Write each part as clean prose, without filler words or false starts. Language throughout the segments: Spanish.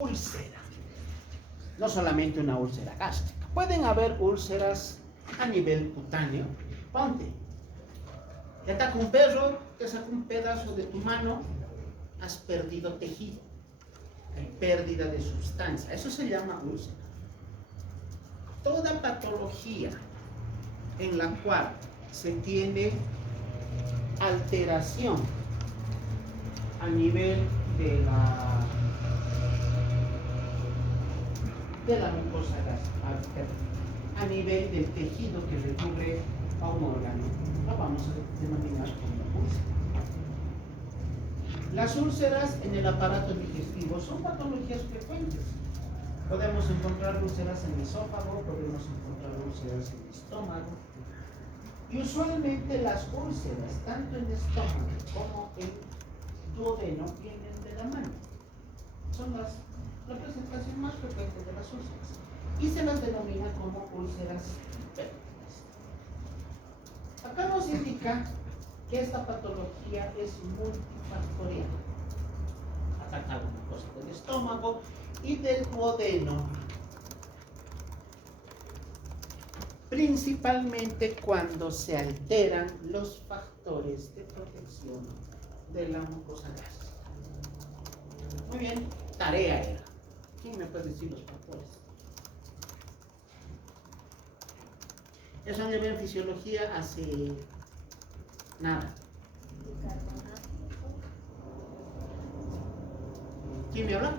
úlcera. No solamente una úlcera gástrica. Pueden haber úlceras a nivel cutáneo. Ponte. Te ataca un perro, te saca un pedazo de tu mano, has perdido tejido. Hay pérdida de sustancia. Eso se llama úlcera. Toda patología en la cual se tiene alteración a nivel de la mucosa gástrica, a nivel del tejido que recubre a un órgano, lo vamos a denominar como úlcera. Las úlceras en el aparato digestivo son patologías frecuentes. Podemos encontrar úlceras en el esófago, podemos encontrar úlceras en el estómago. Y usualmente las úlceras, tanto en el estómago como en duodeno, vienen de la mano. Son la presentación más frecuente de las úlceras. Y se las denomina como úlceras pépticas. Acá nos indica que esta patología es multifactorial. Ataca alguna cosa del estómago y del duodeno. Principalmente cuando se alteran los factores de protección de la mucosa gástrica. Muy bien, tarea era. ¿Quién me puede decir los factores? Eso a nivel fisiología hace nada. ¿Quién me habla?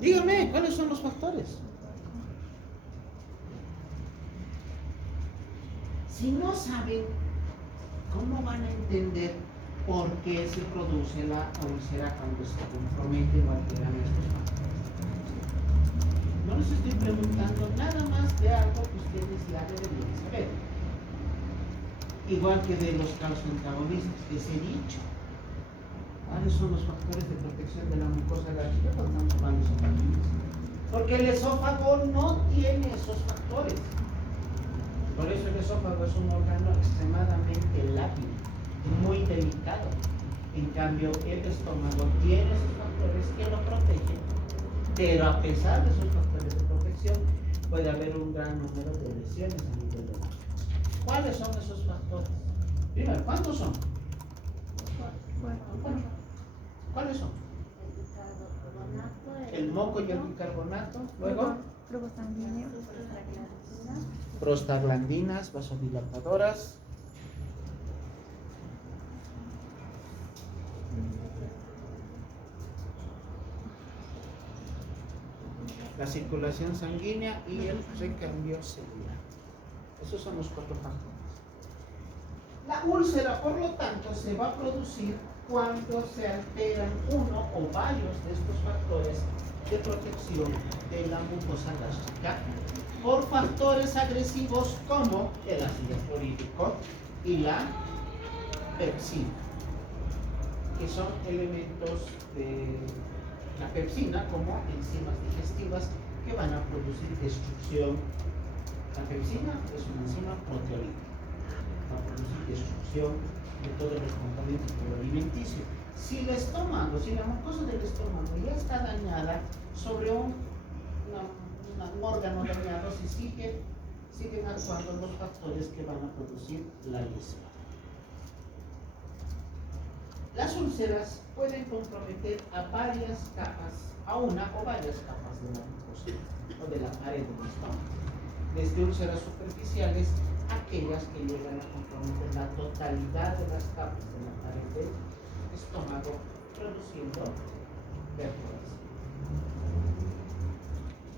Dígame, ¿cuáles son los factores? Si no saben, ¿cómo van a entender por qué se produce la úlcera cuando se comprometen o alteran estos factores? No les estoy preguntando nada más de algo que ustedes ya deberían saber. Igual que de los calcioantagonistas, les he dicho. ¿Cuáles son los factores de protección de la mucosa gástrica cuando estamos hablando de esófago? Porque el esófago no tiene esos factores. Por eso el esófago es un órgano extremadamente lábil, muy delicado. En cambio, el estómago tiene esos factores que lo protegen, pero a pesar de esos factores de protección, puede haber un gran número de lesiones a nivel de la mucosa. ¿Cuáles son esos factores? Primero, ¿cuántos son? ¿Cuáles son? El moco y el bicarbonato. Luego, prostaglandinas, vasodilatadoras. La circulación sanguínea y el recambio celular. Esos son los 4 factores. La úlcera, por lo tanto, se va a producir cuando se alteran uno o varios de estos factores de protección de la mucosa gástrica por factores agresivos como el ácido clorhídrico y la pepsina, que son elementos de la pepsina como enzimas digestivas que van a producir destrucción. La pepsina es una enzima proteolítica, va a producir destrucción de todo el componente alimenticio. Si el estómago, si la mucosa del estómago ya está dañada sobre un órgano dañado, si siguen actuando los factores que van a producir la lesión. Las úlceras pueden comprometer a varias capas, a una o varias capas de la mucosa o de la pared del estómago. Desde úlceras superficiales, aquellas que llegan a comprometer la totalidad de las capas de la pared del estómago, produciendo perforación.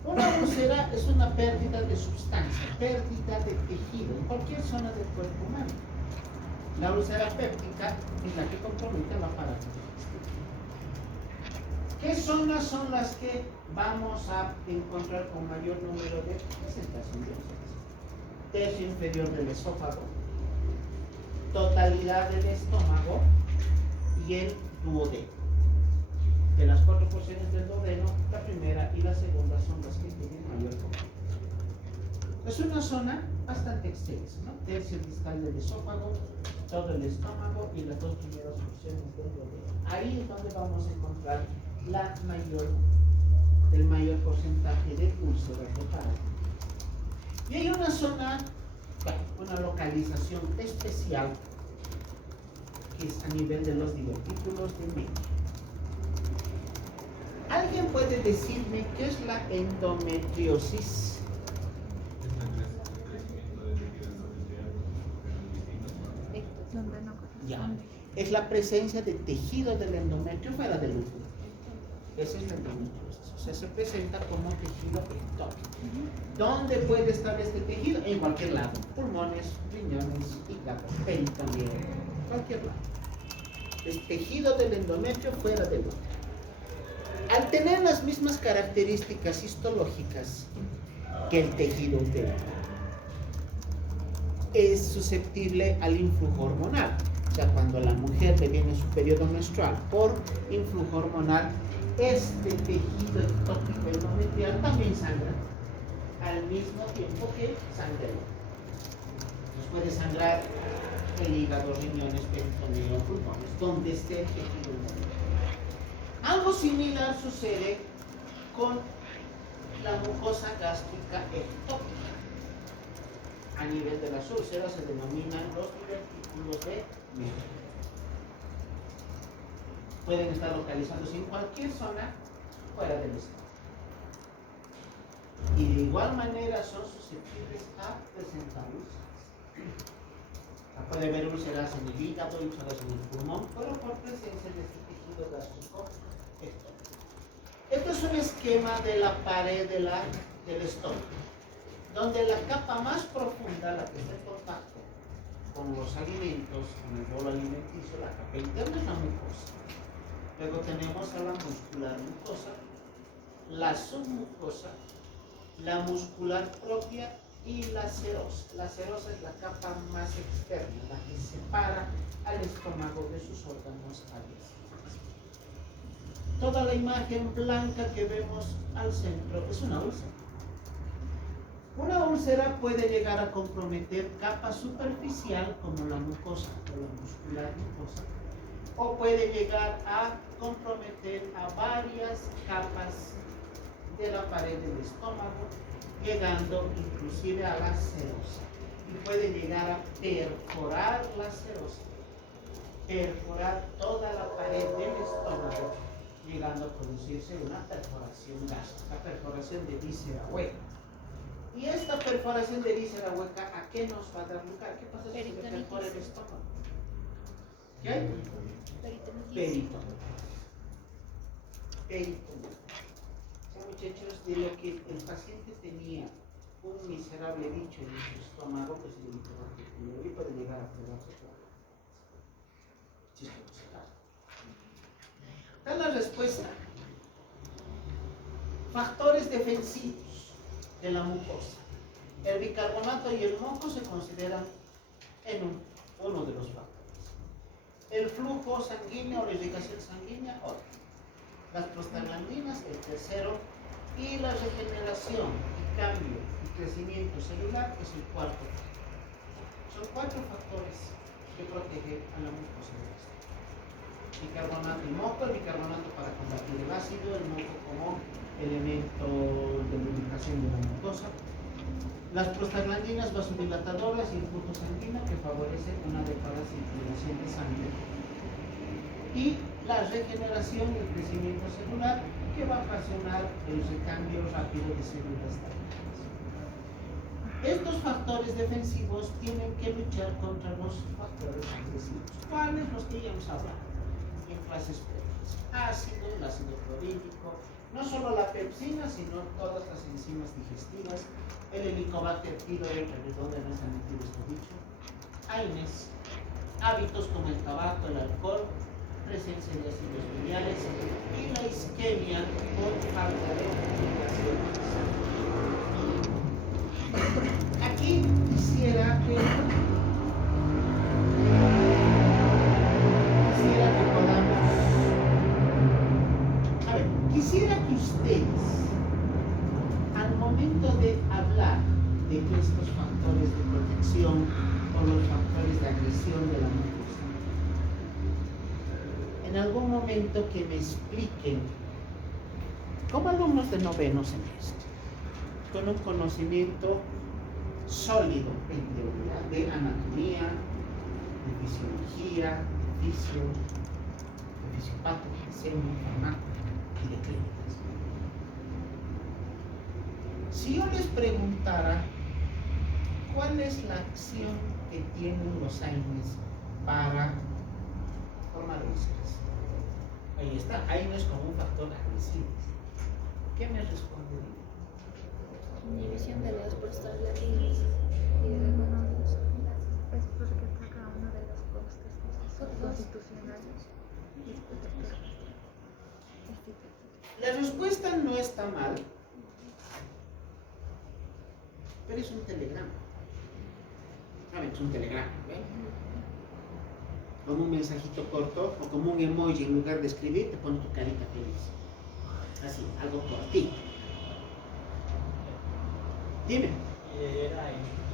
Una úlcera es una pérdida de sustancia, pérdida de tejido en cualquier zona del cuerpo humano. La úlcera péptica es la que compromete el aparato digestivo. ¿Qué zonas son las que vamos a encontrar con mayor número de presentación de úlceras? Tercio inferior del esófago, totalidad del estómago y el duodeno. De las 4 porciones del duodeno, la primera y la segunda son las que tienen mayor compromiso. Es una zona bastante extensa, ¿no? Tercio distal del esófago, todo el estómago y las dos primeras porciones del duodeno. Ahí es donde vamos a encontrar el mayor porcentaje de úlceras de parásitos. Y hay una zona, una localización especial que es a nivel de los divertículos de medio. ¿Alguien puede decirme qué es la endometriosis? Ya. Es la presencia de tejido del endometrio fuera del útero. Esa es la endometriosis. O sea, se presenta como tejido ectópico. ¿Dónde puede estar este tejido? En cualquier lado. Pulmones, riñones, hígado, peritoneo, cualquier lado. El tejido del endometrio fuera del útero. Al tener las mismas características histológicas que el tejido uterino, es susceptible al influjo hormonal. O sea, cuando a la mujer le viene su periodo menstrual por influjo hormonal, este tejido ectópico endometrial también sangra al mismo tiempo que sangra el útero. Entonces puede sangrar el hígado, riñones, peritoneo, pulmones, donde esté el tejido endometrial. Algo similar sucede con la mucosa gástrica ectópica. A nivel de las úlceras se denominan los divertículos de medio. Pueden estar localizados en cualquier zona fuera del estómago. Y de igual manera son susceptibles a presentar úlceras. Puede haber úlceras en el hígado, úlceras en el pulmón, pero por presencia de este tejido gástrico ectópico. Esto es un esquema de la pared del estómago, donde la capa más profunda, la que está en contacto con los alimentos, con el bolo alimenticio, la capa interna es la mucosa. Luego tenemos a la muscular mucosa, la submucosa, la muscular propia y la serosa. La serosa es la capa más externa, la que separa al estómago de sus órganos adyacentes. Toda la imagen blanca que vemos al centro es una úlcera. Una úlcera puede llegar a comprometer capa superficial como la mucosa o la muscular mucosa, o puede llegar a comprometer a varias capas de la pared del estómago, llegando inclusive a la serosa, y puede llegar a perforar la serosa, perforar toda la pared del estómago, llegando a producirse una perforación gástrica, perforación de víscera hueca. Y esta perforación de víscera hueca, ¿a qué nos va a dar lugar? ¿Qué pasa si se perfora el estómago? ¿Qué hay? Peritonitis. Muchachos, de lo que el paciente tenía un miserable bicho en su estómago, pues el interrogatorio y puede llegar a pegarse por está la respuesta. Factores defensivos de la mucosa. El bicarbonato y el moco se consideran en uno de los factores. El flujo sanguíneo o la irrigación sanguínea, otro. Las prostaglandinas, el tercero. Y la regeneración, y cambio y crecimiento celular es el cuarto factor. Son 4 factores que protegen a la mucosa del estómago. Bicarbonato y moco, el bicarbonato para combatir el ácido, el moco como elemento de lubricación de la mucosa. Las prostaglandinas vasodilatadoras y el flujo sanguíneo que favorecen una adecuada circulación de sangre. Y la regeneración y el crecimiento celular que va a ocasionar el recambio rápido de células dañadas. Estos factores defensivos tienen que luchar contra los factores agresivos. ¿Cuáles? Los que ya hemos hablado en clases previas. Ácido, el ácido clorhídrico, no solo la pepsina, sino todas las enzimas digestivas, el Helicobacter pylori, que es donde no se ha metido este bicho, AINES, hábitos como el tabaco, el alcohol, presencia de ácidos biliares y la isquemia por falta de lubricación. Aquí quisiera que podamos, quisiera que ustedes al momento de hablar de estos factores de protección o los factores de agresión de la mucosa. En algún momento que me expliquen, como alumnos de noveno semestre, con un conocimiento sólido en teoría de anatomía, de fisiología, de fisiopatía, de diseño, farmacia y de clínicas. Si yo les preguntara cuál es la acción que tienen los AINES para formar úlceras, ahí está, AINES como un factor agresivo, ¿qué me respondería? Inhibición de las prostaglandinas y de gonadas. Es porque ataca uno de los costes constitucionales. La respuesta no está mal, pero es un telegrama. ¿Saben? Es un telegrama, ¿ven? Como un mensajito corto o como un emoji, en lugar de escribir, te pone tu carita feliz. Así, algo cortito. Dime.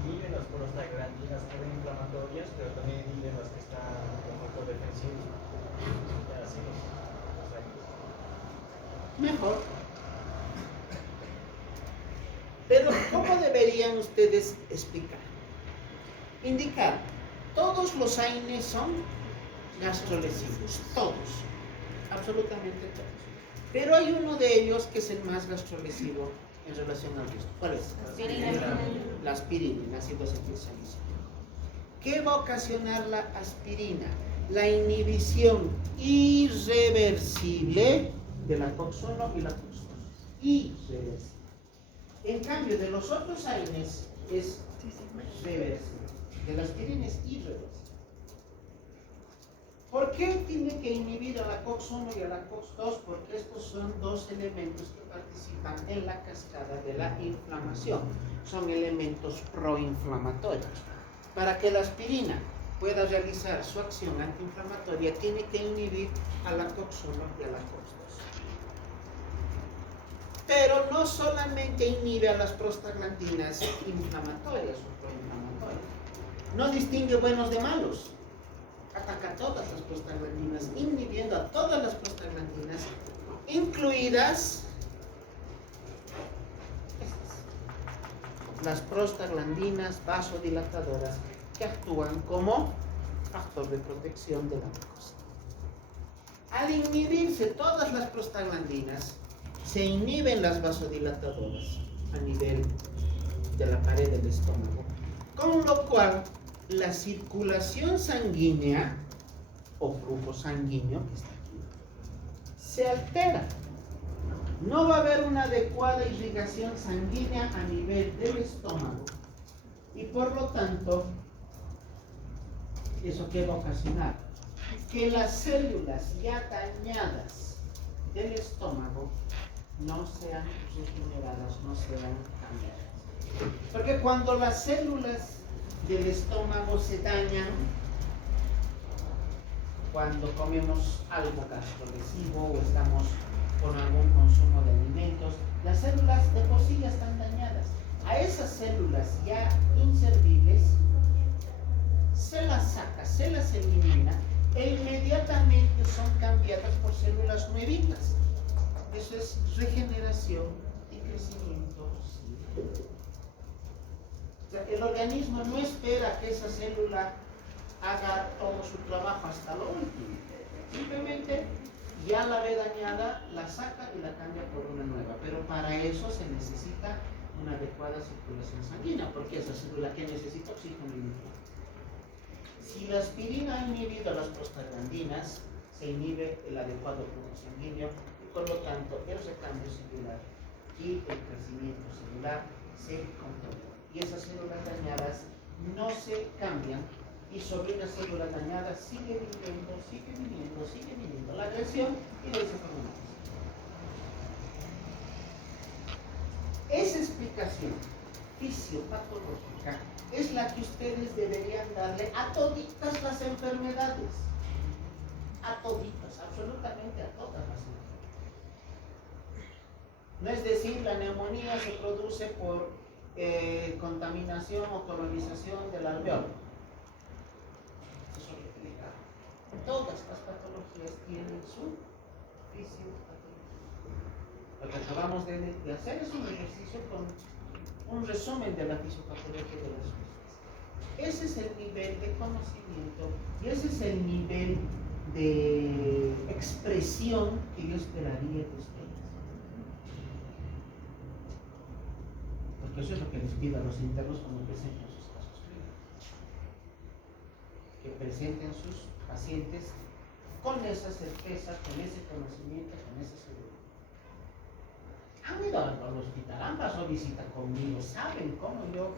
Inhibe las prostaglandinas que son inflamatorias, pero también inhibe las que están con factor defensivo. Así Mejor. Pero, ¿cómo deberían ustedes explicar? Indicar, todos los AINES son gastrolesivos, todos, absolutamente todos. Pero hay uno de ellos que es el más gastrolesivo en relación al resto. ¿Cuál es? La aspirina, el ácido acetilsalicílico. ¿Qué va a ocasionar la aspirina? La inhibición irreversible de la COX-1 y la COX-2. Irreversible. En cambio, de los otros AINES es reversible. De la aspirina es irreversible. ¿Por qué tiene que inhibir a la COX-1 y a la COX-2? Porque estos son dos elementos que participan en la cascada de la inflamación. Son elementos proinflamatorios. Para que la aspirina pueda realizar su acción antiinflamatoria, tiene que inhibir a la COX-1 y a la COX-2. Pero no solamente inhibe a las prostaglandinas inflamatorias o proinflamatorias. No distingue buenos de malos. Ataca a todas las prostaglandinas, inhibiendo a todas las prostaglandinas, incluidas las prostaglandinas vasodilatadoras que actúan como factor de protección de la mucosa. Al inhibirse todas las prostaglandinas, se inhiben las vasodilatadoras a nivel de la pared del estómago, con lo cual la circulación sanguínea o flujo sanguíneo que está aquí se altera. No va a haber una adecuada irrigación sanguínea a nivel del estómago y por lo tanto, ¿eso qué va a ocasionar? Que las células ya dañadas del estómago no sean regeneradas, no sean cambiadas. Porque cuando las células del estómago se dañan, cuando comemos algo gastrolesivo o estamos con algún consumo de alimentos, las células de por sí ya están dañadas. A esas células ya inservibles se las saca, se las elimina e inmediatamente son cambiadas por células nuevitas. Eso es regeneración y crecimiento. O sea, el organismo no espera que esa célula haga todo su trabajo hasta lo último. Simplemente ya la ve dañada, la saca y la cambia por una nueva. Pero para eso se necesita una adecuada circulación sanguínea, porque esa célula que necesita oxígeno y nutrientes. Si la aspirina ha inhibido las prostaglandinas, se inhibe el adecuado flujo sanguíneo y por lo tanto el recambio celular y el crecimiento celular se controlan. Y esas células dañadas no se cambian y sobre una célula dañada sigue viniendo la agresión y de esa forma. Esa explicación fisiopatológica es la que ustedes deberían darle a toditas las enfermedades. A toditas, absolutamente a todas las enfermedades. No es decir, la neumonía se produce por contaminación o colonización del alveolo. Eso es lo que le cabe. Todas las patologías tienen su fisiopatología. Lo que acabamos de hacer es un ejercicio con un resumen de la fisiopatología de las cosas. Ese es el nivel de conocimiento y ese es el nivel de expresión que yo esperaría de ustedes. Porque eso es lo que les pido a los internos cuando presenten sus casos clínicos. Que presenten sus pacientes con esa certeza, con ese conocimiento, con esa seguridad. Han ido al hospital, han pasado visita conmigo, saben cómo yo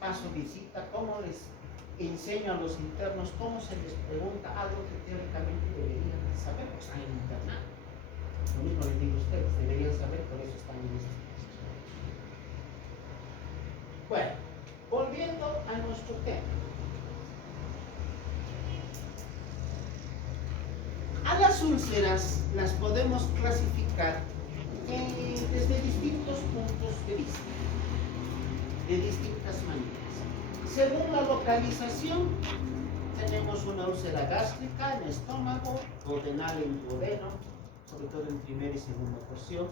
paso visita, cómo les enseño a los internos, cómo se les pregunta algo que teóricamente deberían saber, porque están en internado. Lo mismo les digo a ustedes, deberían saber, por eso están en este proceso. Bueno, volviendo a nuestro tema. A las úlceras las podemos clasificar desde distintos puntos de vista, de distintas maneras. Según la localización, tenemos una úlcera gástrica en el estómago, duodenal en duodeno, sobre todo en primera y segunda porción,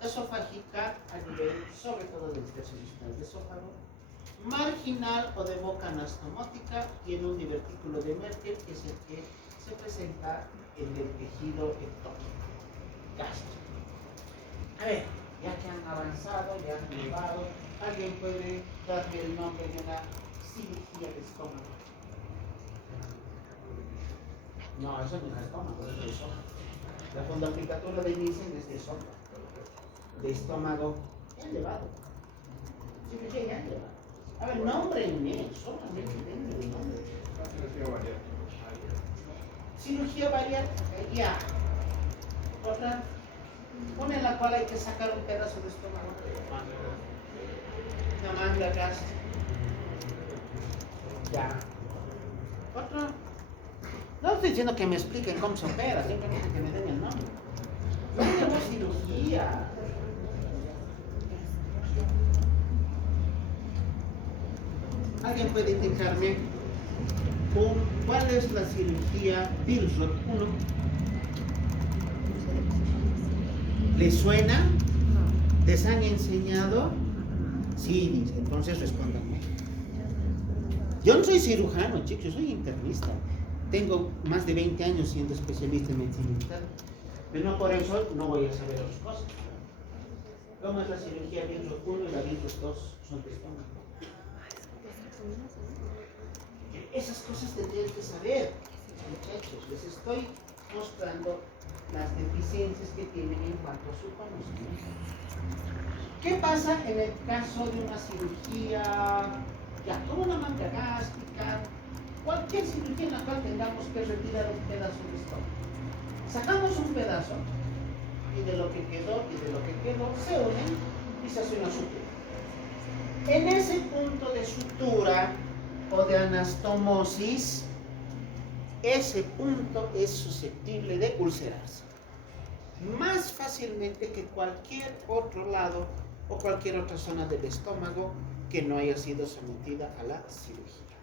esofágica a nivel, sobre todo del tercio distal del esófago, marginal o de boca anastomótica, tiene un divertículo de Merkel, que es el que se presenta en el tejido ectópico gástrico. A ver, ya que han avanzado, ya han elevado, ¿alguien puede darme el nombre de una cirugía de estómago? No, eso no es el estómago, es el esófago. La fundoplicatura de Nissen es de esófago, de estómago elevado. Cirugía ya elevada. A ver, nómbrenme, solamente denme el nombre. Cirugía bariátrica, ya. Otra. Una en la cual hay que sacar un pedazo de estómago. Una manga gástrica. Ya. Otra. No estoy diciendo que me expliquen cómo se opera, simplemente que me den el nombre. No tenemos cirugía. ¿Alguien puede indicarme cuál es la cirugía Billroth 1? ¿Les suena? No. ¿Les han enseñado? Sí, dice, entonces respóndanme. Yo no soy cirujano, chicos, yo soy internista. Tengo más de 20 años siendo especialista en medicina interna. Pero no por eso no voy a saber otras cosas. ¿Cómo es la cirugía Billroth 1 y la Billroth 2? Son de estómago. Esas cosas tendrían que saber, muchachos. Les estoy mostrando las deficiencias que tienen en cuanto a su conocimiento. ¿Qué pasa en el caso de una cirugía, ya como una manga gástrica, cualquier cirugía en la cual tengamos que retirar un pedazo de estómago? Sacamos un pedazo y de lo que quedó se unen y se hace una sutura. En ese punto de sutura o de anastomosis, ese punto es susceptible de ulcerarse más fácilmente que cualquier otro lado o cualquier otra zona del estómago que no haya sido sometida a la cirugía.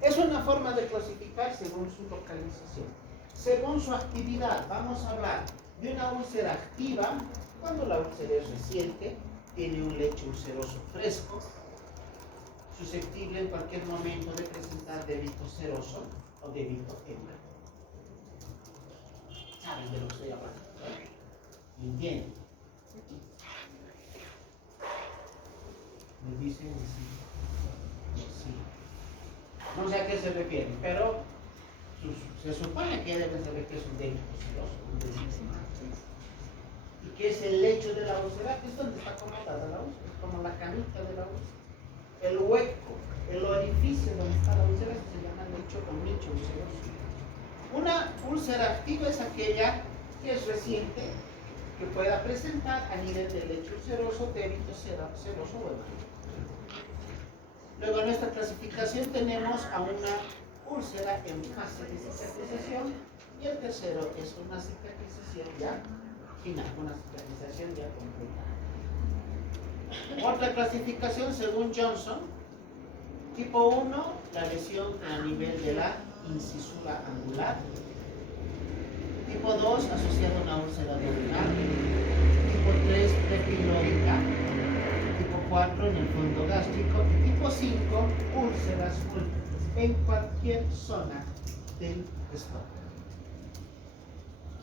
Es una forma de clasificar según su localización, según su actividad. Vamos a hablar de una úlcera activa cuando la úlcera es reciente, tiene un lecho ulceroso fresco, susceptible en cualquier momento de presentar débito seroso o débito hemorrágico. ¿Saben de lo que estoy hablando? ¿Me entienden? Me dicen sí. No sé a qué se refieren, pero se supone que deben saber que es un débito seroso, y que es el lecho de la úlcera, que es donde está acomodada la úlcera, es como la canita de la úlcera. El hueco, el orificio donde está la úlcera se llama lecho o nicho ulceroso. Una úlcera activa es aquella que es reciente, que pueda presentar a nivel de lecho ulceroso, débito seroso o hemorrágico. Luego en nuestra clasificación tenemos a una úlcera en fase de cicatrización y el tercero es una cicatrización ya final, una cicatrización ya completa. Otra clasificación según Johnson. Tipo 1, la lesión a nivel de la incisura angular. Tipo 2, asociado a una úlcera duodenal. Tipo 3, prepilórica. Tipo 4, en el fondo gástrico. Y tipo 5, úlceras múltiples en cualquier zona del estómago.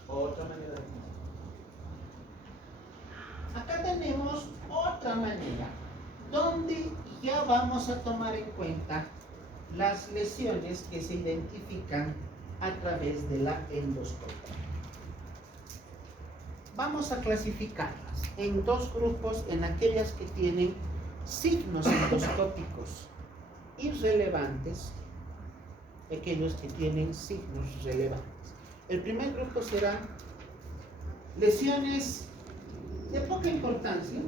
Otra manera de pensar. Acá tenemos otra manera donde ya vamos a tomar en cuenta las lesiones que se identifican a través de la endoscopia. Vamos a clasificarlas en dos grupos, en aquellas que tienen signos endoscópicos irrelevantes, aquellos que tienen signos relevantes. El primer grupo será lesiones de poca importancia,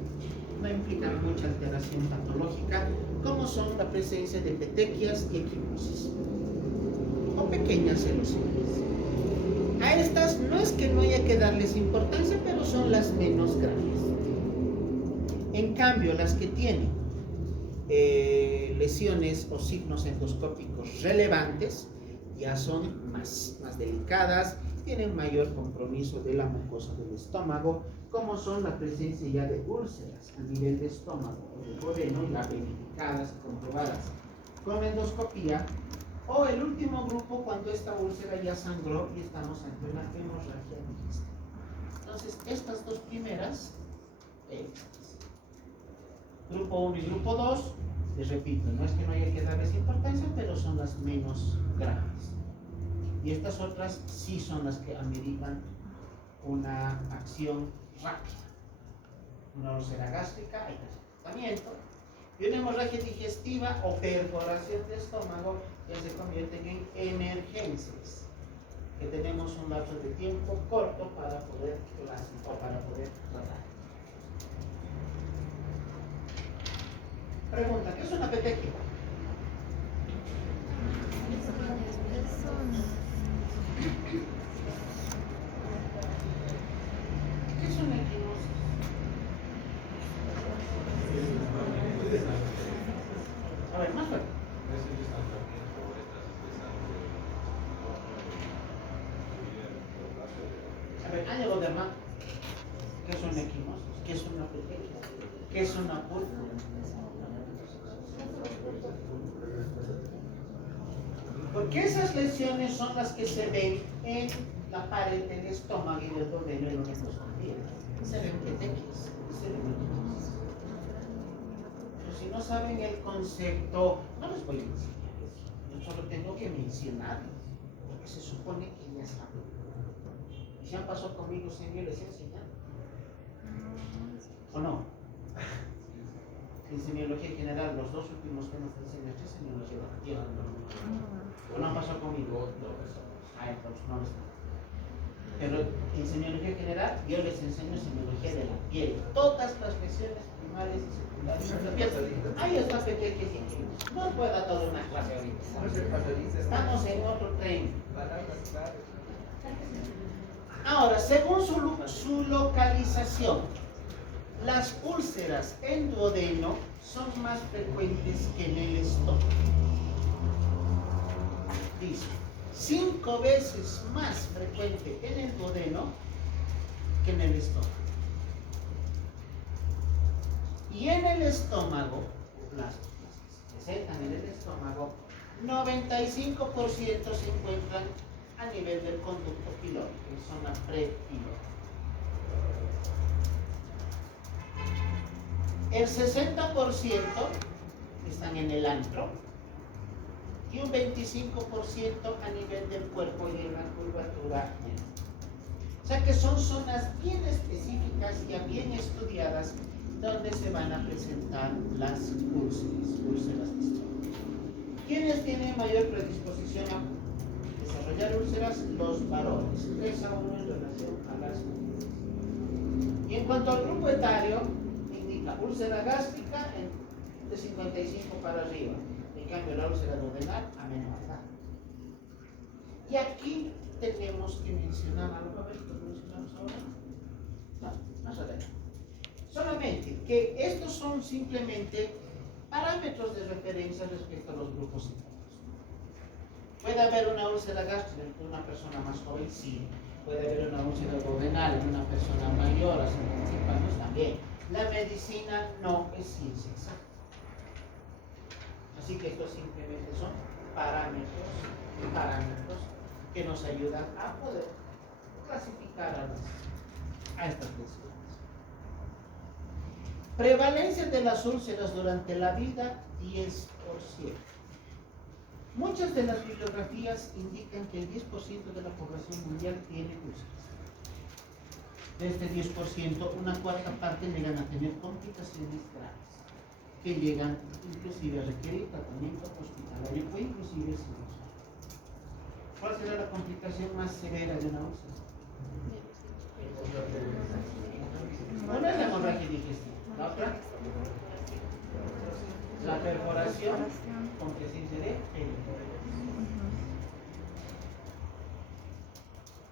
no implican mucha alteración patológica, como son la presencia de petequias y equimosis, o pequeñas erosiones. A estas no es que no haya que darles importancia, pero son las menos graves. En cambio, las que tienen lesiones o signos endoscópicos relevantes ya son más delicadas, tienen mayor compromiso de la mucosa del estómago, como son la presencia ya de úlceras a nivel de estómago o de duodeno, ya verificadas y comprobadas con endoscopía, o el último grupo cuando esta úlcera ya sangró y estamos ante una hemorragia digestiva. Entonces, estas dos primeras, grupo 1 y grupo 2, les repito, no es que no haya que darles importancia, pero son las menos graves. Y estas otras sí son las que ameritan una acción rápida. Una úlcera gástrica, hay que hacer tratamiento. Y una hemorragia digestiva o perforación de estómago que se convierten en emergencias, que tenemos un lapso de tiempo corto para poder tratar. Pregunta, ¿qué es una petequia? ¿Qué es una equimosis? A ver, más fuerte. A ver, angioderma. ¿Qué es una equimosis? ¿Qué es una petequia? ¿Qué es una púrpura? Porque esas lesiones son las que se ven en la pared del estómago y del duodeno en la endoscopía. Se ven petequias, se ven equimosis. Pero si no saben el concepto, no les voy a enseñar eso. Yo solo tengo que mencionarlo, porque se supone que ya saben. Y si han pasado conmigo 100 días, les he enseñado. ¿O no? En semiología general, los dos últimos temas del semestre, semiología de la piel. ¿O no han pasado conmigo? Entonces no está. Pero en semiología general, yo les enseño semiología de la piel. Todas las lesiones primarias y secundarias de la piel. Ahí está pequeña y equimosis. No puedo dar toda una clase ahorita. Estamos en otro tren. Ahora, según su localización, las úlceras en duodeno son más frecuentes que en el estómago. Dice, 5 veces más frecuente en el duodeno que en el estómago. Y en el estómago, las que se presentan en el estómago, 95% se encuentran a nivel del conducto pilórico, en zona prepilórica. El 60% están en el antro y un 25% a nivel del cuerpo y en la curvatura. O sea que son zonas bien específicas y bien estudiadas donde se van a presentar las úlceras de estómago. ¿Quiénes tienen mayor predisposición a desarrollar úlceras? Los varones, 3-1 en relación a las mujeres. Y en cuanto al grupo etario, indica úlcera gástrica de 55 para arriba. En cambio, la úlcera duodenal a menor edad. Y aquí tenemos que mencionar algo. A ver, ¿lo mencionamos ahora? No, más adelante. Solamente que estos son simplemente parámetros de referencia respecto a los grupos etarios. ¿Puede haber una úlcera gástrica en una persona más joven? Sí. ¿Puede haber una úlcera duodenal en una persona mayor, a 75 años? También. La medicina no es ciencia exacta. Así que estos simplemente son parámetros que nos ayudan a poder clasificar a estas lesiones. Prevalencia de las úlceras durante la vida, 10%. Muchas de las bibliografías indican que el 10% de la población mundial tiene úlceras. De este 10%, una cuarta parte llegan a tener complicaciones graves, que llegan inclusive a requerir tratamiento hospitalario o inclusive cirugía. ¿Cuál será la complicación más severa de una úlcera? Una es la hemorragia digestiva. ¿La otra? La perforación con presencia de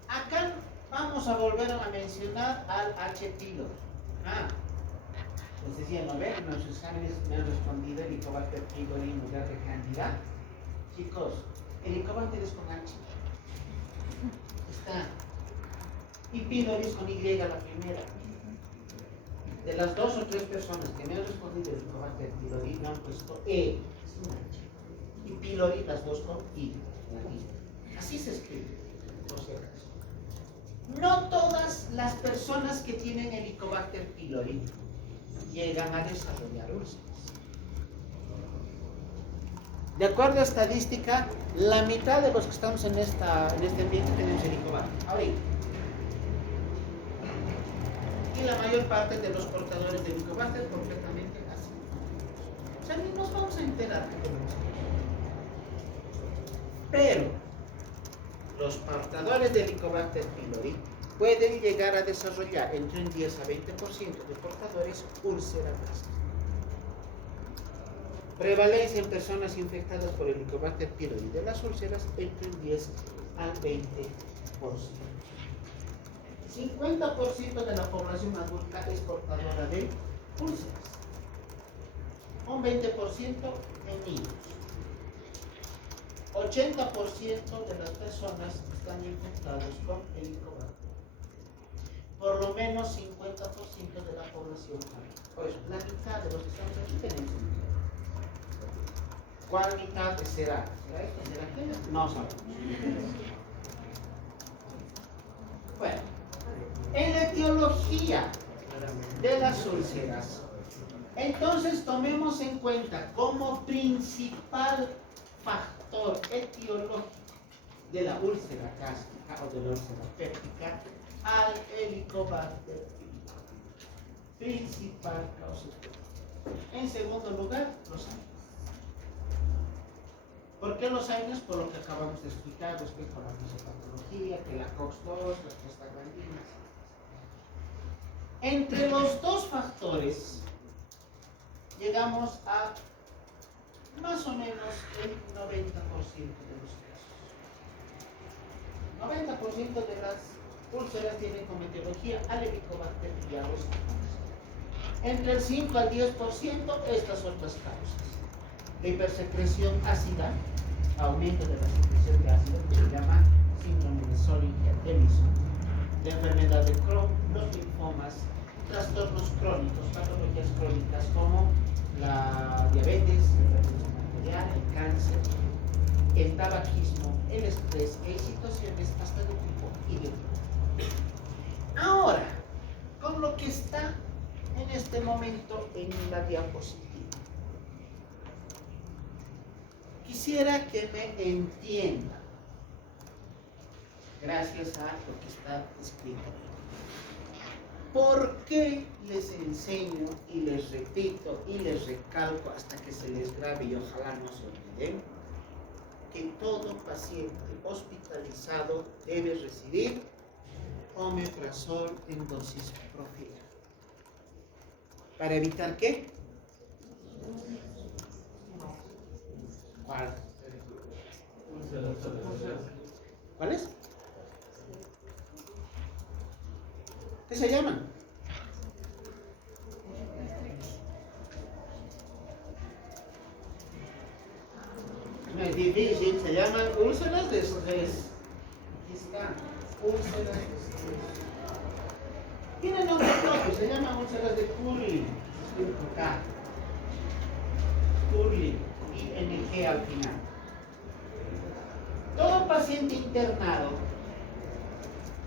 acá vamos a volver a mencionar al H. pylori. Les decía, ¿no ven? En los exámenes me han respondido Helicobacter pylori en lugar de Candida. Chicos, Helicobacter es con H. Está. Y pylori es con Y la primera. De las 2 o 3 personas que me han respondido Helicobacter pylori, me han puesto E, sin H. Y pylori, las dos con I. Así se escribe, por si acaso. No todas las personas que tienen Helicobacter pylori llegan a desarrollar úlceras. De acuerdo a estadística, la mitad de los que estamos en este ambiente tenemos Helicobacter. Ahorita. Y la mayor parte de los portadores de Helicobacter completamente así. O sea, ni nos vamos a enterar que tenemos Helicobacter. Pero los portadores de Helicobacter pylori pueden llegar a desarrollar entre un 10 a 20% de portadores úlcera gástrica. Prevalencia en personas infectadas por Helicobacter pylori de las úlceras entre un 10 al 20%. 50% de la población adulta es portadora de úlceras. Un 20% en niños. 80% de las personas están infectadas con Helicobacter. Por lo menos 50% de la población. Por eso, la mitad de los que estamos aquí tenemos Helicobacter. ¿Cuál mitad será? ¿Será esto? ¿Será aquello? No sabemos. Bueno, en la etiología de las úlceras, entonces tomemos en cuenta como principal factor etiológico de la úlcera gástrica o de la úlcera péptica al Helicobacter pylori. Principal causa. En segundo lugar, los años. ¿Por qué los años? Por lo que acabamos de explicar respecto a la fisiopatología, que la COX-2, las prostaglandinas. Entre los dos factores, llegamos a más o menos el 90% de los casos. 90% de las úlceras tienen como etiología al Helicobacter y a los años. Entre el 5 al 10% estas otras causas. De hipersecreción ácida, aumento de la secreción de ácido, que se llama síndrome de Sollinger-Ellison, de enfermedad de Crohn, los linfomas, trastornos crónicos, patologías crónicas como la diabetes, la hipertensión arterial, el cáncer, el tabaquismo, el estrés e situaciones hasta de tipo idiopático. Ahora, con lo que está en este momento en la diapositiva, quisiera que me entiendan, gracias a lo que está escrito. ¿Por qué les enseño y les repito y les recalco hasta que se les grabe y ojalá no se olviden? Que todo paciente hospitalizado debe recibir omeprazol en dosis profílaca. ¿Para evitar qué? ¿Cuál? ¿Cuál es? ¿Qué se llaman? difícil, se llaman úlceras de estrés. Aquí está, úlceras de estrés. Tiene nombre propio, se llaman úlceras de Curly. Acá. Curly, ING al final. Todo paciente internado,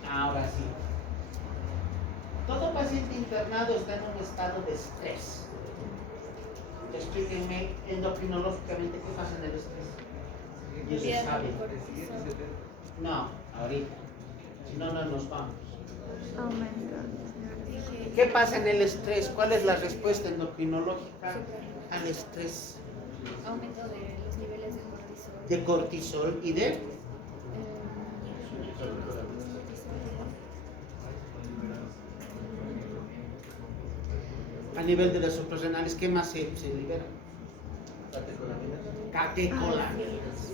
ahora sí, todo paciente internado está en un estado de estrés. Explíquenme endocrinológicamente qué pasa en el estrés. Y eso sabe. No, ahorita. Si no, no nos vamos. Aumenta. ¿Qué pasa en el estrés? ¿Cuál es la respuesta endocrinológica al estrés? Aumento de los niveles de cortisol. De cortisol y de a nivel de las suprarrenales, ¿qué más se libera? Catecolaminas.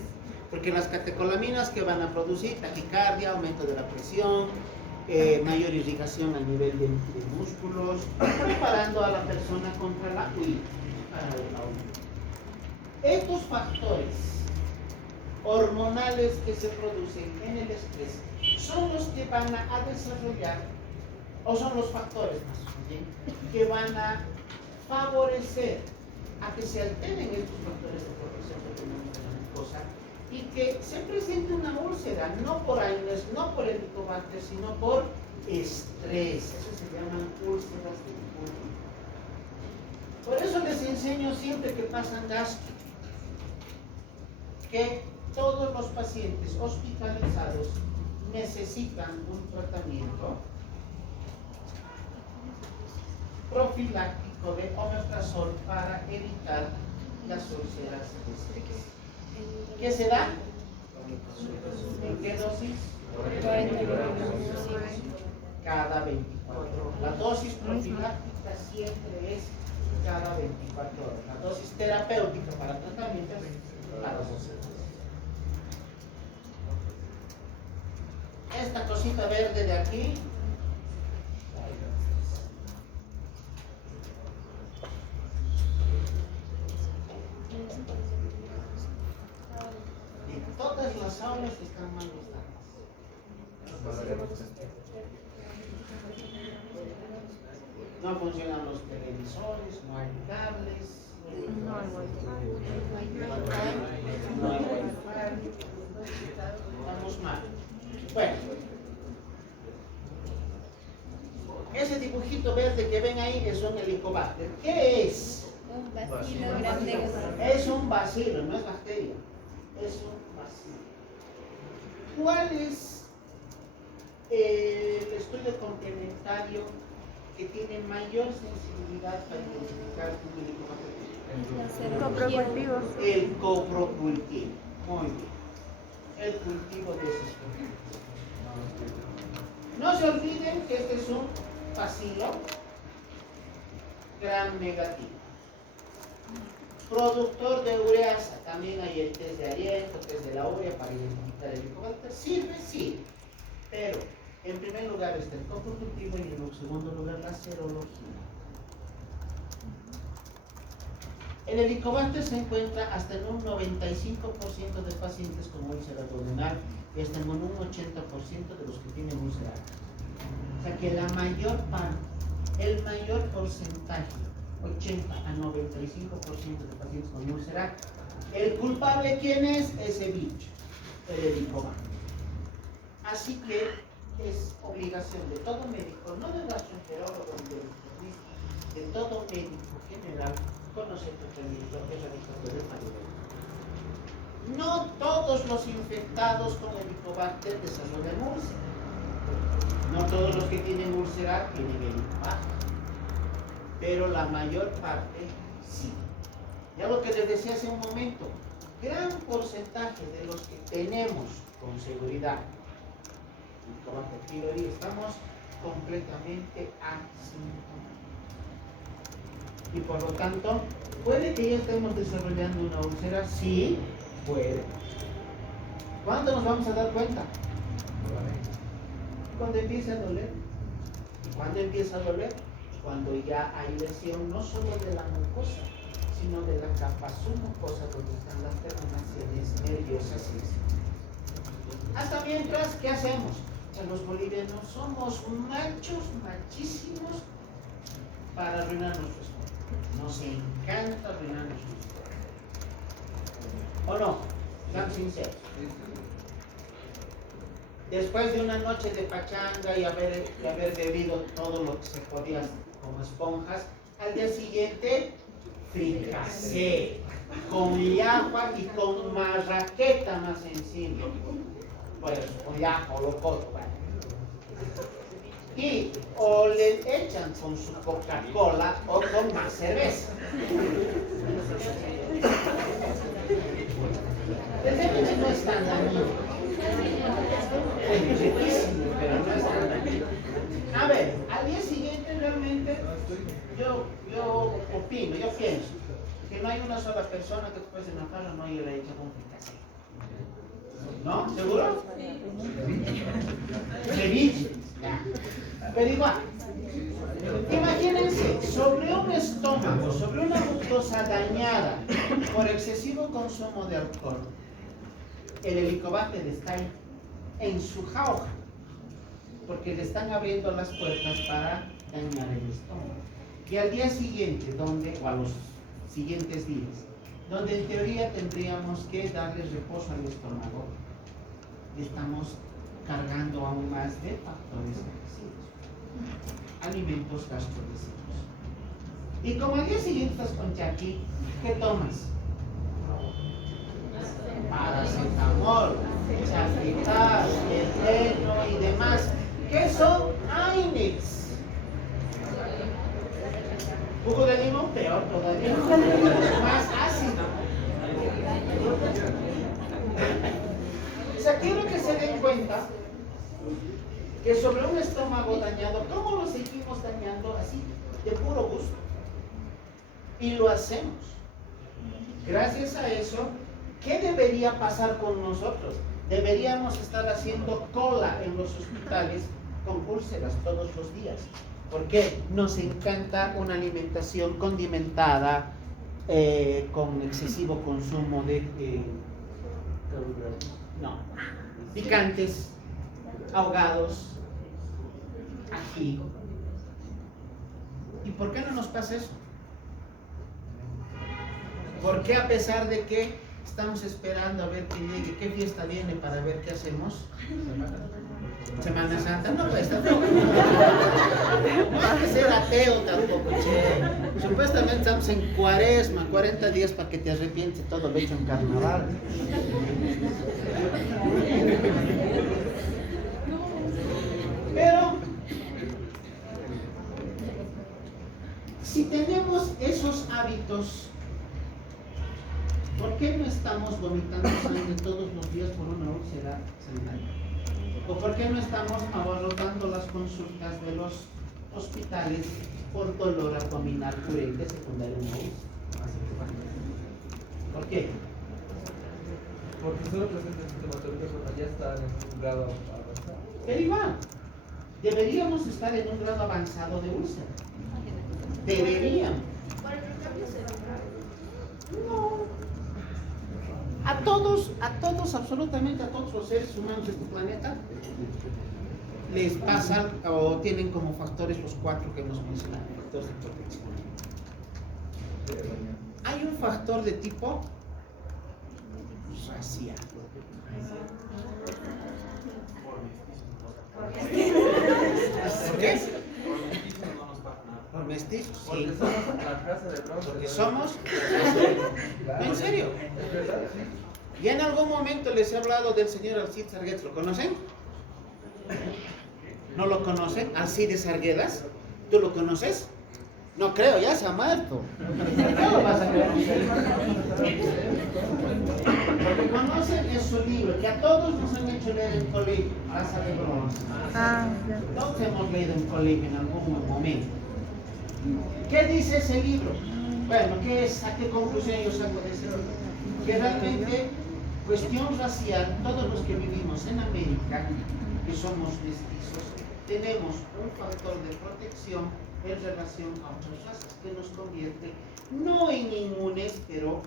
Porque las catecolaminas que van a producir taquicardia, aumento de la presión, mayor irrigación a nivel de músculos, preparando a la persona contra la huida. Estos factores hormonales que se producen en el estrés son los que van a desarrollar, o son los factores más bien, que van a favorecer a que se alteren estos factores de protección que tenemos en la mucosa y que se presente una úlcera, no por AINES, no por helicobacter, sino por estrés. Eso se llaman úlceras de Curly. Por eso les enseño siempre que pasan gastro, que todos los pacientes hospitalizados necesitan un tratamiento profiláctico de omeprazol para evitar las úlceras de estrés. ¿Qué se da? ¿En qué dosis? Cada 24 horas. La dosis profiláctica siempre es cada 24 horas. La dosis terapéutica para tratamiento es cada 12 horas. Esta cosita verde de aquí y todas las aulas están mal usadas. No funcionan los televisores, no hay cables, no hay wifi, estamos mal. Bueno, ese dibujito verde que ven ahí es un helicobacter. ¿Qué es? Un bacilo grande. Es un bacilo, no es bacteria. Es un bacilo. ¿Cuál es el estudio complementario que tiene mayor sensibilidad para identificar un helicobacter? Coprocultivos. El coprocultivo. Muy bien. El cultivo de esos cultivos. No se olviden que este es un bacilo gram negativo. Productor de ureasa, también hay el test de aliento, test de la urea para identificar el helicobacter. Sirve, pero en primer lugar está el coprocultivo y en segundo lugar la serología. El helicobacter se encuentra hasta en un 95% de pacientes con úlcera duodenal y hasta en un 80% de los que tienen úlcera. O sea que la mayor parte, el mayor porcentaje, 80 a 95% de pacientes con úlcera, el culpable ¿quién es? Ese bicho, el helicobacter. Así que es obligación de todo médico, no del gastroenterólogo ni del internista, de todo médico general, conocer el tratamiento erradicador del palideros. No todos los infectados con helicobacter desarrollan úlcera. No todos los que tienen úlcera tienen helicobacter. Pero la mayor parte sí. Ya lo que les decía hace un momento, gran porcentaje de los que tenemos con seguridad helicobacter pylori estamos completamente asintomáticos. Y por lo tanto, ¿puede que ya estemos desarrollando una úlcera? Sí, puede. ¿Cuándo nos vamos a dar cuenta? Cuando empiece a doler. ¿Y cuándo empieza a doler? Cuando ya hay lesión no solo de la mucosa, sino de la capa submucosa donde están las terminaciones nerviosas sensibles. Hasta mientras, ¿qué hacemos? O sea, los bolivianos somos machos, machísimos para arruinar nuestro estómago. Nos encanta arruinar nuestro estómago. ¿O no? Sean sinceros. Después de una noche de pachanga y haber bebido todo lo que se podía como esponjas, al día siguiente, fricasé, con llajua y con marraqueta más encima. Pues, con llajua o locoto, bueno. Y o le echan con su Coca-Cola o con más cerveza. El ceviche no es tan dañino. Es riquísimo, pero no es tan dañino. A ver, al día siguiente realmente yo opino, yo pienso que no hay una sola persona que después de una farra no haya hecho un fricasé. ¿No? ¿Seguro? Ceviche. Pero igual, imagínense, sobre un estómago, sobre una mucosa dañada por excesivo consumo de alcohol, el helicobacter está ahí, en su jauja, porque le están abriendo las puertas para dañar el estómago. Y al día siguiente, o a los siguientes días, donde en teoría tendríamos que darle reposo al estómago, le estamos cargando aún más de factores agresivos, alimentos gastroagresivos. Y como al día siguiente estás con Chucky, ¿qué tomas? Paracetamol, chaquital, etreno y demás. ¿Qué son? Ainex. Jugo de limón, peor todavía, más ácido. O sea, quiero que se den cuenta que sobre un estómago dañado, ¿cómo lo seguimos dañando así? De puro gusto. Y lo hacemos. Gracias a eso, ¿qué debería pasar con nosotros? Deberíamos estar haciendo cola en los hospitales con úlceras todos los días. Porque nos encanta una alimentación condimentada, con excesivo consumo de picantes, ahogados, ají. ¿Y por qué no nos pasa eso? ¿Por qué a pesar de que estamos esperando a ver que llegue, qué fiesta viene para ver qué hacemos? Semana Santa, no puede estar. No hay que ser ateo tampoco, che. Supuestamente estamos en Cuaresma, 40 días para que te arrepientes todo lo hecho en carnaval. Pero si tenemos esos hábitos, ¿por qué no estamos vomitando sangre todos los días por una úlcera sanguínea? ¿O por qué no estamos abarrotando las consultas de los hospitales por dolor abdominal urente secundario a una úlcera? ¿Por qué? Porque solo presentan sintomatología cuando ya están en un grado avanzado. Pero igual, deberíamos estar en un grado avanzado de úlcera. Deberíamos. No. A todos, absolutamente a todos los seres humanos de este planeta les pasan o tienen como factores los 4 que hemos mencionado, factores de protección. Hay un factor de tipo racial. ¿Por qué? ¿Por mestizos? Sí. Porque somos la clase de bronce. Porque somos. ¿No, en serio? Ya en algún momento les he hablado del señor Alcides Arguedas. ¿Lo conocen? ¿No lo conocen? Alcides Arguedas. ¿Tú lo conoces? No creo, ya se ha muerto. ¿Qué lo vas a conocer? Porque conocen en su libro, que a todos nos han hecho leer en colegio, Raza de Bronce. Todos hemos leído en colegio en algún momento. ¿Qué dice ese libro? Bueno, ¿a qué conclusión yo saco de ese libro? Que realmente, cuestión racial, todos los que vivimos en América, que somos mestizos, tenemos un factor de protección en relación a otras razas, que nos convierte no en inmunes, pero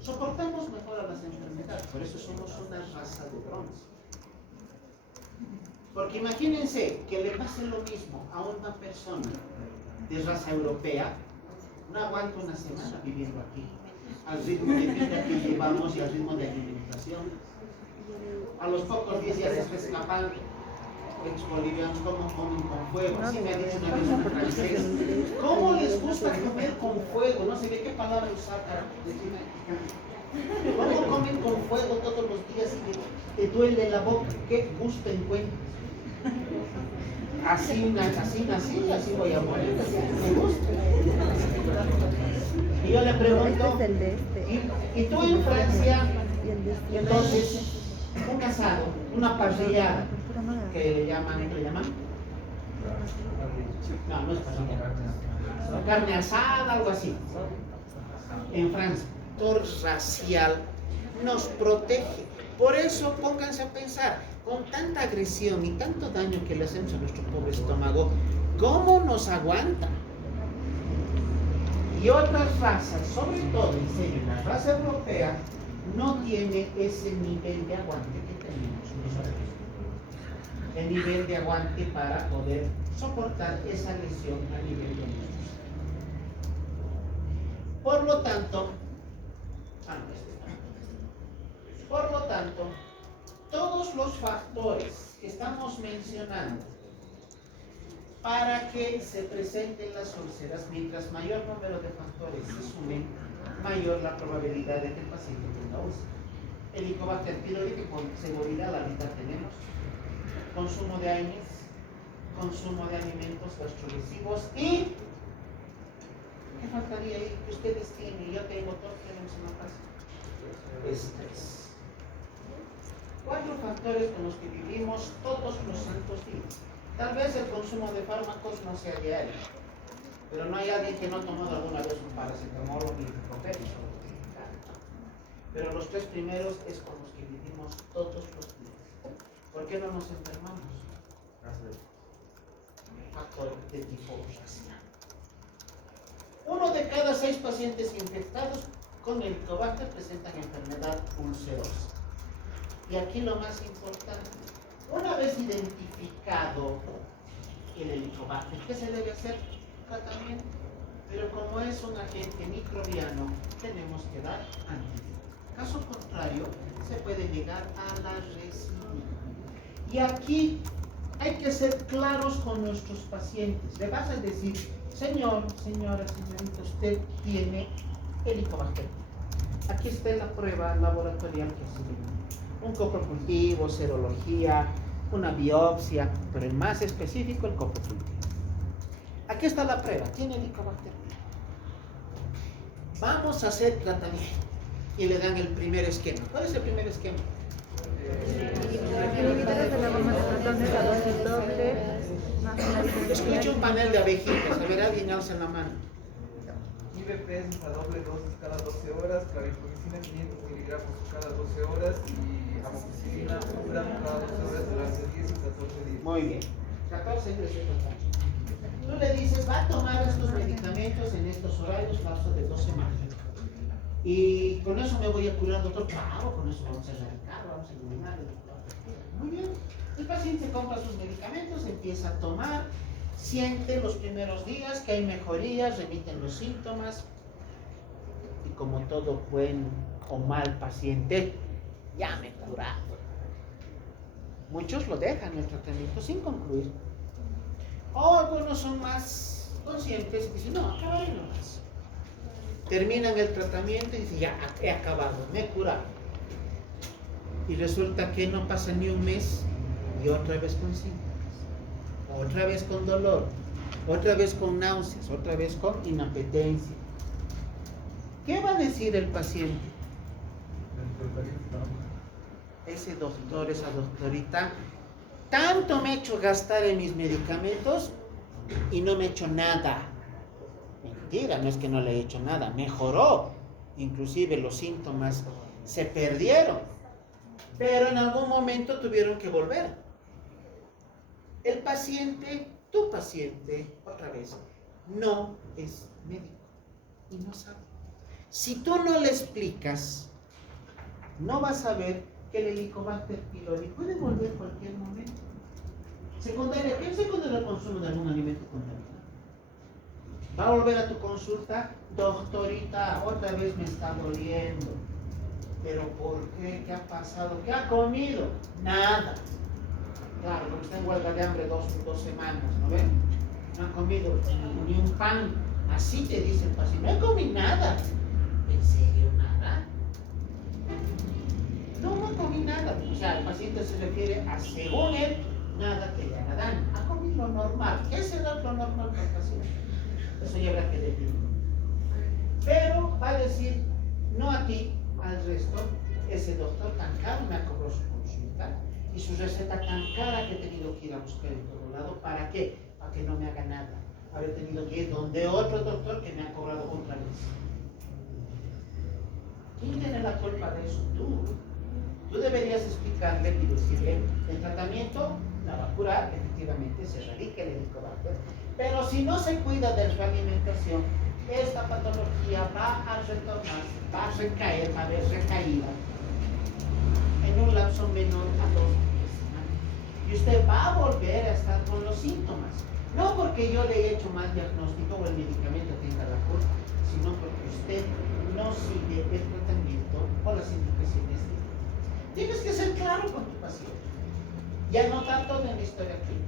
soportamos mejor a las enfermedades. Por eso somos una raza de bronce. Porque imagínense que le pase lo mismo a una persona de raza europea, no aguanta una semana viviendo aquí, al ritmo de vida que llevamos y al ritmo de alimentación. A los pocos días ya se está escapando. Ex bolivianos, ¿cómo comen con fuego? Así me ha dicho una vez un francés. ¿Cómo les gusta comer con fuego? No sé de qué palabra usar para decirme. ¿Cómo comen con fuego todos los días y te duele la boca? ¿Qué gusto encuentras? Así voy a morir. Me gusta. Y yo le pregunto, ¿y tú en Francia? Entonces, un asado, una parrillada, que le llaman? No es parrillada. Carne asada, algo así. En Francia, el factor racial nos protege. Por eso pónganse a pensar, con tanta agresión y tanto daño que le hacemos a nuestro pobre estómago, ¿cómo nos aguanta? Y otras razas, sobre todo, en serio, la raza europea no tiene ese nivel de aguante que tenemos nosotros. El nivel de aguante para poder soportar esa lesión a nivel de nosotros. Por lo tanto, todos los factores que estamos mencionando para que se presenten las úlceras, mientras mayor número de factores se sumen, mayor la probabilidad de que el paciente tenga úlcera. Helicobacter pylori, que con seguridad ahorita tenemos, consumo de AINES, consumo de alimentos gastrolesivos y ¿qué faltaría ahí? Que ustedes tienen y yo tengo, todos tenemos en la casa. Estrés. 4 factores con los que vivimos todos los santos días. Tal vez el consumo de fármacos no sea diario, pero no hay alguien que no ha tomado alguna vez un paracetamol o un ibuprofeno. Pero los 3 primeros es con los que vivimos todos los días. ¿Por qué no nos enfermamos? Factor de tipo racial. 1 de cada 6 pacientes infectados con Helicobacter presentan enfermedad ulcerosa. Y aquí lo más importante, una vez identificado el Helicobacter, ¿qué se debe hacer? Tratamiento. Pero como es un agente microbiano, tenemos que dar antibiótico. Caso contrario, se puede llegar a la recidiva. Y aquí hay que ser claros con nuestros pacientes. Le vas a decir, señor, señora, señorita, usted tiene Helicobacter. Aquí está la prueba laboratorial que se llama. Un coprocultivo, serología, una biopsia, pero el más específico, el coprocultivo. Aquí está la prueba, tiene Helicobacter. Vamos a hacer tratamiento. Y le dan el primer esquema. ¿Cuál es el primer esquema? Inhibidores de la bomba de protones a dosis doble. Escuche un panel de abejitas. A ver, alguien alza la mano. IBPs a doble dosis cada 12 horas, claritromicina 500 miligramos cada 12 horas y amoxicilina 1 gramo cada 12 horas durante 10 y 14 días. Muy bien. 14 días. Tú le dices, va a tomar estos medicamentos en estos horarios, lapso de 2 semanas. Y con eso me voy a curar, doctor. Claro, con eso vamos a erradicar, vamos a eliminar el doctor. Muy bien. El paciente compra sus medicamentos, empieza a tomar, siente los primeros días que hay mejorías, remiten los síntomas. Y como todo buen o mal paciente, ya me he curado. Muchos lo dejan el tratamiento sin concluir. O algunos son más conscientes y dicen, no, acabaré nomás. Terminan el tratamiento y dicen, ya he acabado, me he curado. Y resulta que no pasa ni un mes y otra vez con síntomas, otra vez con dolor, otra vez con náuseas, otra vez con inapetencia. ¿Qué va a decir el paciente? Ese doctor, esa doctorita, tanto me ha hecho gastar en mis medicamentos y no me ha hecho nada. Mentira, no es que no le he hecho nada, mejoró. Inclusive los síntomas se perdieron, pero en algún momento tuvieron que volver. El paciente, tu paciente, otra vez, no es médico y no sabe. Si tú no le explicas, no vas a ver que el Helicobacter pylori puede volver en cualquier momento. Secundaria, ¿qué es secundario al consumo de algún alimento contaminado? Va a volver a tu consulta, doctorita, otra vez me está doliendo. ¿Pero por qué? ¿Qué ha pasado? ¿Qué ha comido? Nada. Claro, porque está en huelga de hambre dos semanas, ¿no ven? No ha comido ni un pan. Así te dice el paciente, no comí nada. ¿En serio nada? No comí nada. O sea, el paciente se refiere a, según él, nada que le haga daño. Ha comido lo normal. ¿Qué será lo normal para el paciente? Eso ya habrá que definir. Pero va a decir, no a ti, al resto, ese doctor tan caro me ha cobrado su consulta y su receta tan cara que he tenido que ir a buscar en todo lado. ¿Para qué? Para que no me haga nada. Haber tenido que ir donde otro doctor que me ha cobrado otra vez. ¿Quién tiene la culpa de eso? Tú deberías explicarle y decirle, el tratamiento la va a curar, efectivamente se erradica el Helicobacter, pero si no se cuida de su alimentación, esta patología va a retornar, va a recaer, va a haber recaída en un lapso menor a 2 semanas. Y usted va a volver a estar con los síntomas. No porque yo le he hecho mal diagnóstico o el medicamento tenga la culpa, sino porque usted no sigue el tratamiento o las indicaciones. Tienes que ser claro con tu paciente. Ya no tanto en la historia clínica,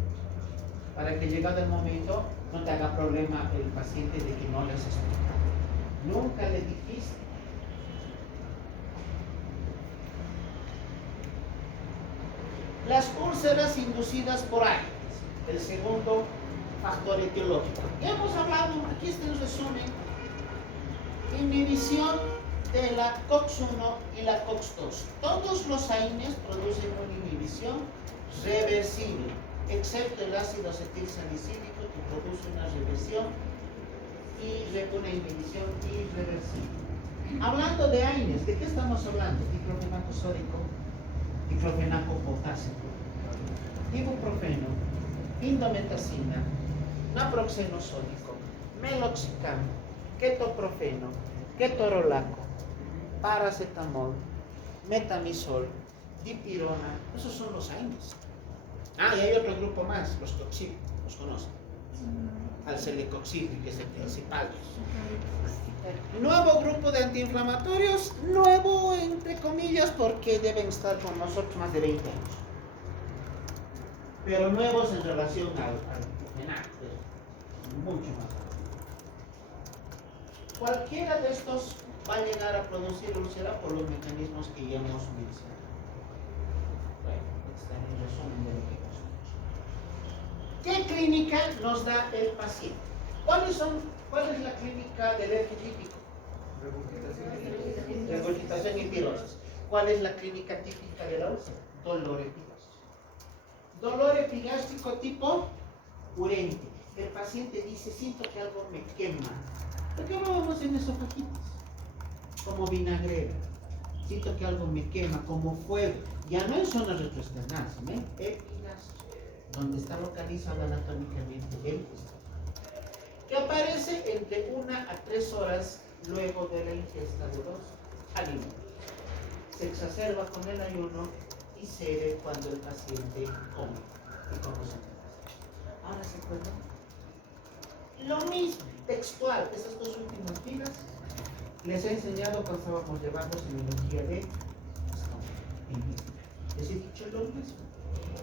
para que llegado el momento no te haga problema el paciente de que no le has explicado. Nunca le dijiste. Las úlceras inducidas por aires, el segundo factor etiológico. Ya hemos hablado, aquí está el resumen. Inhibición de la COX-1 y la COX-2. Todos los AINES producen una inhibición reversible, excepto el ácido acetilsalicílico que produce una reversión y una inhibición irreversible. Hablando de AINES, ¿de qué estamos hablando? Diclofenaco sódico, diclofenaco potásico, ibuprofeno, indometacina, naproxeno sódico, meloxicam, ketoprofeno, ketorolaco, paracetamol, metamizol, dipirona. Esos son los AINES. Ah, y hay otro grupo más, los coxib, los conocen. Al celecoxib, que es el principal. Nuevo grupo de antiinflamatorios, nuevo entre comillas, porque deben estar con nosotros más de 20 años. Pero nuevos en relación al diclofenac, mucho más. Cualquiera de estos va a llegar a producir úlcera por los mecanismos que ya hemos mencionado. Bueno, está en el resumen de lo que hemos hecho. ¿Qué clínica nos da el paciente? ¿Cuál es la clínica del herpes típico? Regurgitación y pirosis. ¿Cuál es la clínica típica de la úlcera? Dolor epigástrico. Dolor epigástrico tipo urente. El paciente dice, siento que algo me quema. ¿Por qué no vamos en esofagitis? Como vinagrera. Siento que algo me quema, como fuego. Ya no en zonas retroesternales, ¿ven? Epigastro, donde está localizado anatómicamente el intestino. Que aparece entre 1 a 3 horas luego de la ingesta de los alimentos. Se exacerba con el ayuno y cede cuando el paciente come y cuando se enferma. Ahora se acuerdan. Lo mismo, textual, esas dos últimas filas les he enseñado cuando estábamos llevando semiología de lingüística. Les he dicho lo mismo.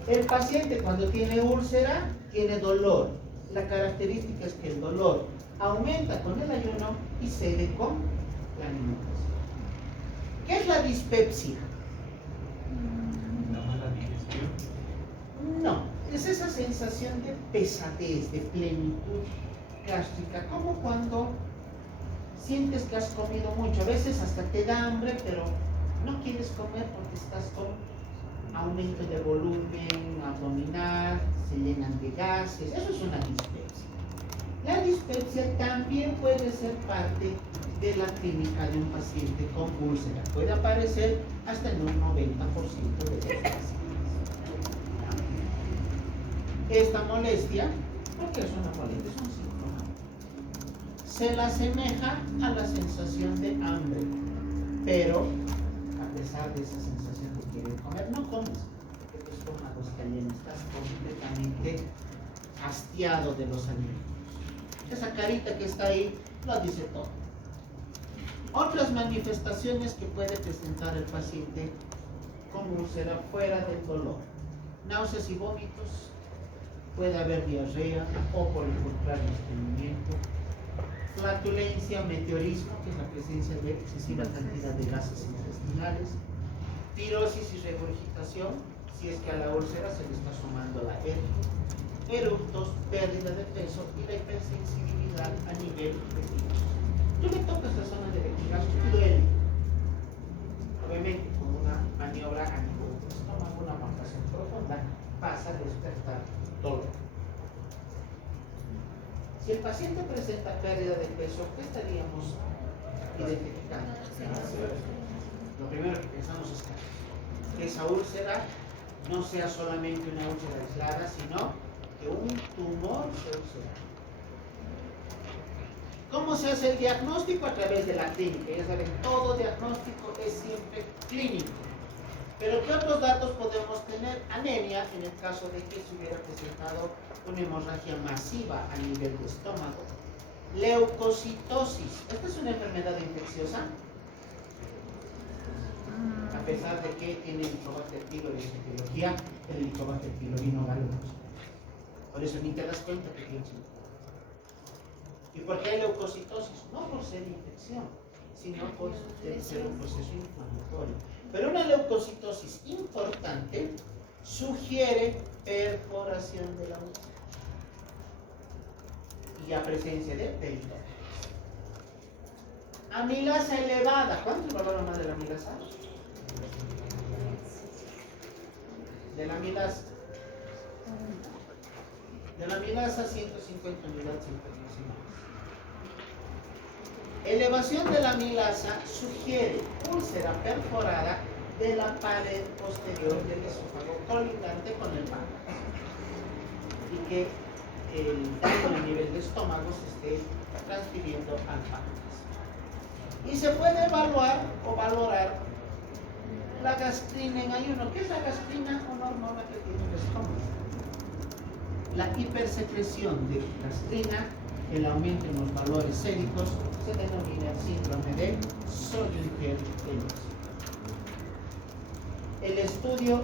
El paciente cuando tiene úlcera tiene dolor. La característica es que el dolor aumenta con el ayuno y cede con la alimentación. ¿Qué es la dispepsia? ¿La mala digestión? No, es esa sensación de pesadez, de plenitud gástrica, como cuando sientes que has comido mucho. A veces hasta te da hambre, pero no quieres comer porque estás con aumento de volumen abdominal, se llenan de gases. Eso es una dispepsia. La dispepsia también puede ser parte de la clínica de un paciente con úlcera. Puede aparecer hasta en un 90% de los pacientes. Esta molestia, porque es una molestia, es un síntoma. se la asemeja a la sensación de hambre, pero a pesar de esa sensación de querer comer, no comes, porque tu estómago está lleno, estás completamente hastiado de los alimentos. Esa carita que está ahí lo dice todo. Otras manifestaciones que puede presentar el paciente como úlcera fuera del dolor: náuseas y vómitos, puede haber diarrea o por el contrario estreñimiento, flatulencia, meteorismo, que es la presencia de excesiva cantidad de gases intestinales, pirosis y regurgitación, si es que a la úlcera se le está sumando la hernia, eructos, pérdida de peso y la hipersensibilidad a nivel vejiga. Tú le tocas la zona de vejiga y duele. Obviamente, con una maniobra a nivel del estómago, una palpación profunda, pasa a despertar dolor. Si el paciente presenta pérdida de peso, ¿qué estaríamos identificando? Lo primero que pensamos es que esa úlcera no sea solamente una úlcera aislada, sino que un tumor se úlcera. ¿Cómo se hace el diagnóstico? A través de la clínica. Ya saben, todo diagnóstico es siempre clínico. Pero ¿qué otros datos podemos tener? Anemia, en el caso de que se hubiera presentado una hemorragia masiva a nivel de estómago. Leucocitosis. Esta es una enfermedad infecciosa, a pesar de que tiene Helicobacter pylori en su etiología, el Helicobacter pylori no vale mucho. Por eso ni te das cuenta que tienes un. ¿Y por qué hay leucocitosis? No por ser infección, sino por ser un proceso inflamatorio. Pero una leucocitosis importante sugiere perforación de la úlcera y a presencia de peritonitis. Amilasa elevada. ¿Cuánto es el valor más de la amilasa? De la amilasa. De la amilasa 150 unidades internacionales. Elevación de la amilasa sugiere úlcera perforada de la pared posterior del esófago colindante con el páncreas y que el daño a nivel de estómago se esté transfiriendo al páncreas. Y se puede evaluar o valorar la gastrina en ayuno. ¿Qué es la gastrina? Una hormona que tiene el estómago. La hipersecreción de gastrina, el aumento en los valores séricos, se denomina síndrome de Sjögren-Ellis. El estudio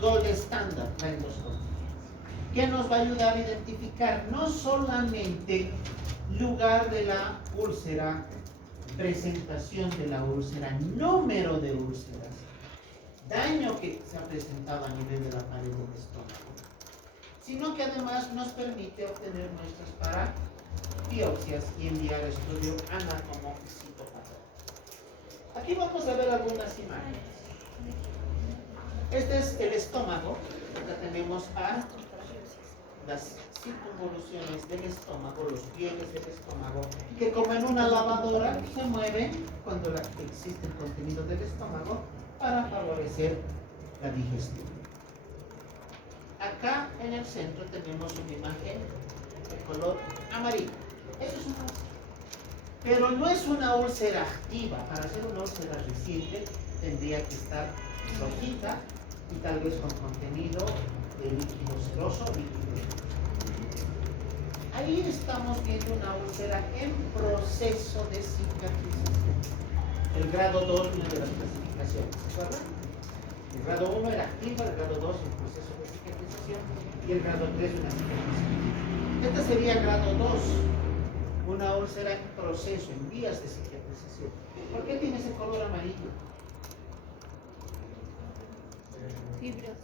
Gold Standard, la endoscopia, que nos va a ayudar a identificar no solamente lugar de la úlcera, presentación de la úlcera, número de úlceras, daño que se ha presentado a nivel de la pared del estómago, sino que además nos permite obtener muestras para biopsias y enviar estudio anatomocitopatológico. Aquí vamos a ver algunas imágenes. Este es el estómago. Acá tenemos a las circunvoluciones del estómago, los pliegues del estómago, que como en una lavadora se mueven cuando existe el contenido del estómago para favorecer la digestión. Acá en el centro tenemos una imagen de color amarillo. Eso es una úlcera. Pero no es una úlcera activa. Para ser una úlcera reciente tendría que estar rojita y tal vez con contenido de líquido seroso, líquido. Ahí estamos viendo una úlcera en proceso de cicatrización. El grado 2, una de las clasificaciones, ¿se acuerdan? El grado 1 era activa, el grado 2 en proceso de cicatrización y el grado 3 una cicatrización. Este sería grado 2, una úlcera en proceso, en vías de cicatrización. ¿Por qué tiene ese color amarillo? Fibrina.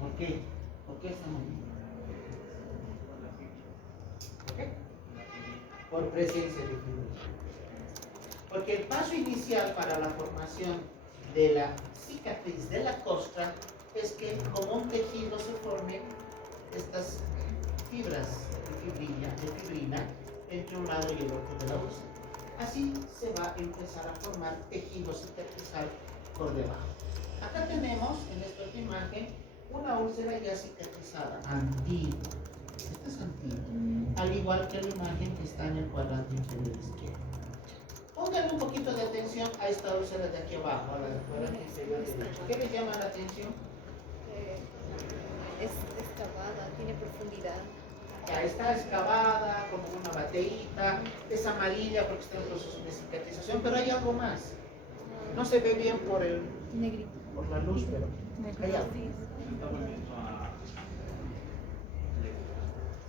¿Por qué? ¿Por qué estamos viendo? ¿Por qué? Por presencia de fibrosis. Porque el paso inicial para la formación de la cicatriz de la costra es que como un tejido se formen estas fibras de fibrina entre un lado y el otro de la úlcera. Así se va a empezar a formar tejido cicatrizal por debajo. Acá tenemos en esta imagen una úlcera ya cicatrizada, antigua. Esta es antigua, al igual que la imagen que está en el cuadrante inferior izquierdo. Pónganle un poquito de atención a esta úlcera de aquí abajo, a la del cuadrante inferior derecho. ¿Qué les llama la atención? Es excavada, tiene profundidad. Ya está excavada, como una bateíta, es amarilla porque está en proceso de cicatrización, pero hay algo más. No se ve bien por Negrito. por la luz, pero hay algo.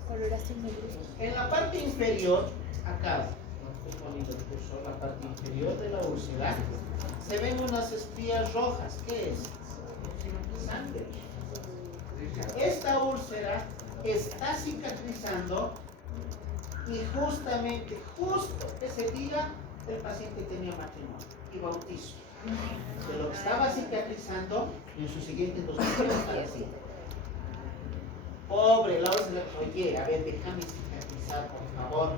Coloración negruzca. En la parte inferior, acá, no estoy poniendo el cursor, la parte inferior de la úlcera, se ven unas estrías rojas. ¿Qué es? Sangre. Esta úlcera está cicatrizando y justamente, justo ese día, el paciente tenía matrimonio y bautizo. De lo que estaba cicatrizando, en su siguiente 2 meses está así. Pobre, la úlcera, oye, a ver, déjame cicatrizar, por favor.